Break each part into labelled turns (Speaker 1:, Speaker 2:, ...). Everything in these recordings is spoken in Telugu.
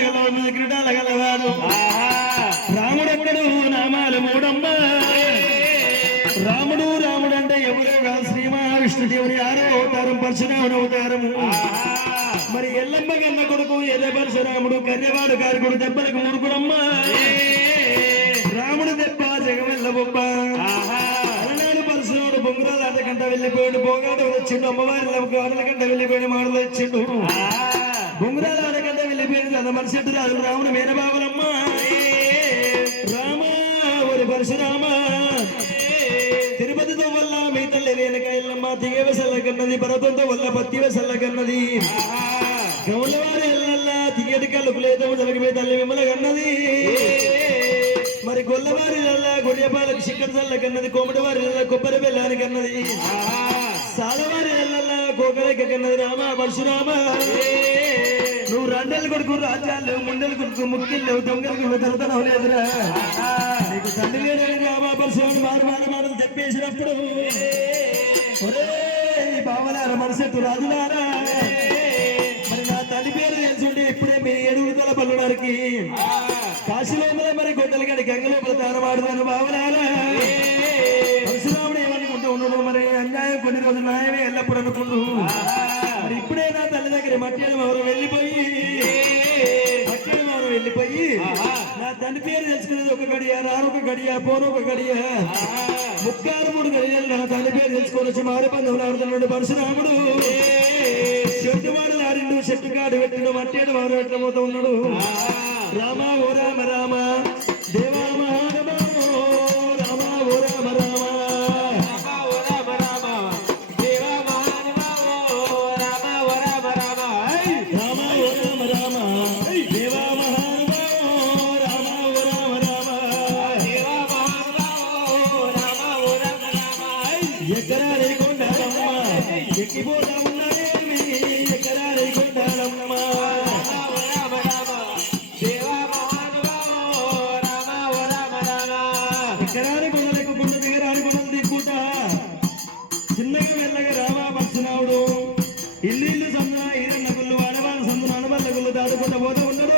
Speaker 1: లగలవను క్రీడ లగలవాడు రాముడెక్కడు? నామాలు మూడమ్మ. రాముడు రాముడు అంటే ఎవరు కాదు? శ్రీ మహావిష్ణుదేవుని ఆరో అవతారం పరశురాముడు అవతారము. మరి ఎల్లమ్మ కన్న కొడుకు ఎర్ర పరశురాముడు? కర్యవాడు కారుకుడు దెబ్బలకు మురుగుడమ్మ రాముడు దెబ్బ జగవెల్ల బొబ్బ. అలనాడు పరశురాముడు బొంగురాలు ఆటకంట వెళ్ళిపోయాడు. పోగాడు వచ్చిండు అమ్మవారి అడలకంట వెళ్ళిపోయాడు. మాడలు వచ్చిండు బొంగురాలు ఆటకంట వెళ్ళిపోయింది అన్న మనిషి రాజు రాముడు మేనబాబులమ్మ రామ ఒరి పరశురామ. తిరుపతితో వల్ల మీ తల్లి రేణకాయలమ్మ దిగవ సల్లగన్నది భరతంతో వల్ల పత్తివ సల్లగన్నది గౌలవారి ఎల్లల్లా తిగటి కలుపు లేదు జలగమే తల్లి విమల కన్నది మరి గొల్లవారి గొర్రెపాలకు శిఖర సల్లగన్నది కోమటి వారి కొబ్బరి బెల్లాని కన్నది సాలవారి గోకరేక కన్నది రామ పరశురామ. నువ్వు రెండేళ్ళు కొడుకు రాజ్యాలు ముండలు కొడుకు ముక్కిళ్ళు దొంగలు కొడుకు తలతనం లేదురా. నీకు తండ్రి లేడని రామా మారు మారు మాటలు చెప్పేసినప్పుడు. ఒరేయ్ బావలారా మనసెట్టు రాజులారా మరి నా తల్లి పేరు తెలుసుంటే ఇప్పుడే మీ ఏడుగురు తల పల్లుడానికి కాశీలోపల మరి గొడ్డలు గడి గంగలోపల తానమాడుతాను బావలారా. పరశురాముడు ఏమనుకుంటూ ఉండడు మరి అన్యాయం కొన్ని రోజులు న్యాయమే ఎల్లప్పుడు అనుకుంటూ. మరి ఇప్పుడే నా తల్లి దగ్గర మట్టి ఎవరు వెళ్ళిపోయి మట్టి ఎవరు వెళ్ళిపోయి నా తండ్రి పేరు తెలుసుకునేది ఒక గడియ రానొక గడియ పోనొక గడియ. ముక్కారు మూడు గడియలు నా తండ్రి పేరు తెలుసుకొని వచ్చి మారి పందెంలో ఆడుతున్నాడు పరశురాముడు చెట్టు వాడు ఆడిండు చెట్టు కాడు పెట్టిండు మట్టి వారు పెట్టబోతూ ఉన్నాడు? రామ ఓ రామ రామ. రామ లేకుండా ఎక్కిపోతా ఉన్నాడేమి గుళ్ళు ఉన్నాడు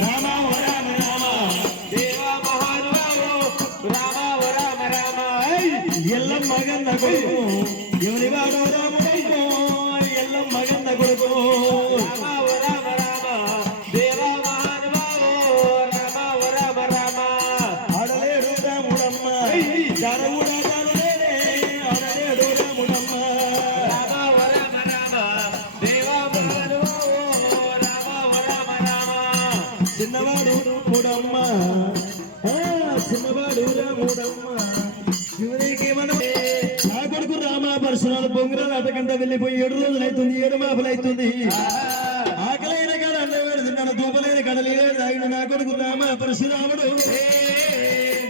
Speaker 1: రామా ఓ కొడుకు. ఎవరి వాడో రాముడు? చిన్నవాడు రాముడమ్మ శివునికి మనమే నా కొడుకు రామ పరశురాలు పొంగురాలు అటకంట వెళ్ళిపోయి ఏడు రోజులు అవుతుంది ఏడు మాపలు అవుతుంది ఆకలైన కాడ అన్నవాడు తిన్నాడు దూపలైన కడలే తాగిన నా కొడుకు రామ పరశురాముడు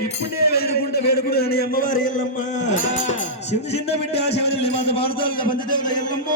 Speaker 1: ఇప్పుడే వేడుకుంటే వేడుకుంటే అని అమ్మవారి ఎల్లమ్మ చిన్న చిన్న బిడ్డ శివని మాత భారతాల పంచదేవత ఎల్లమ్మ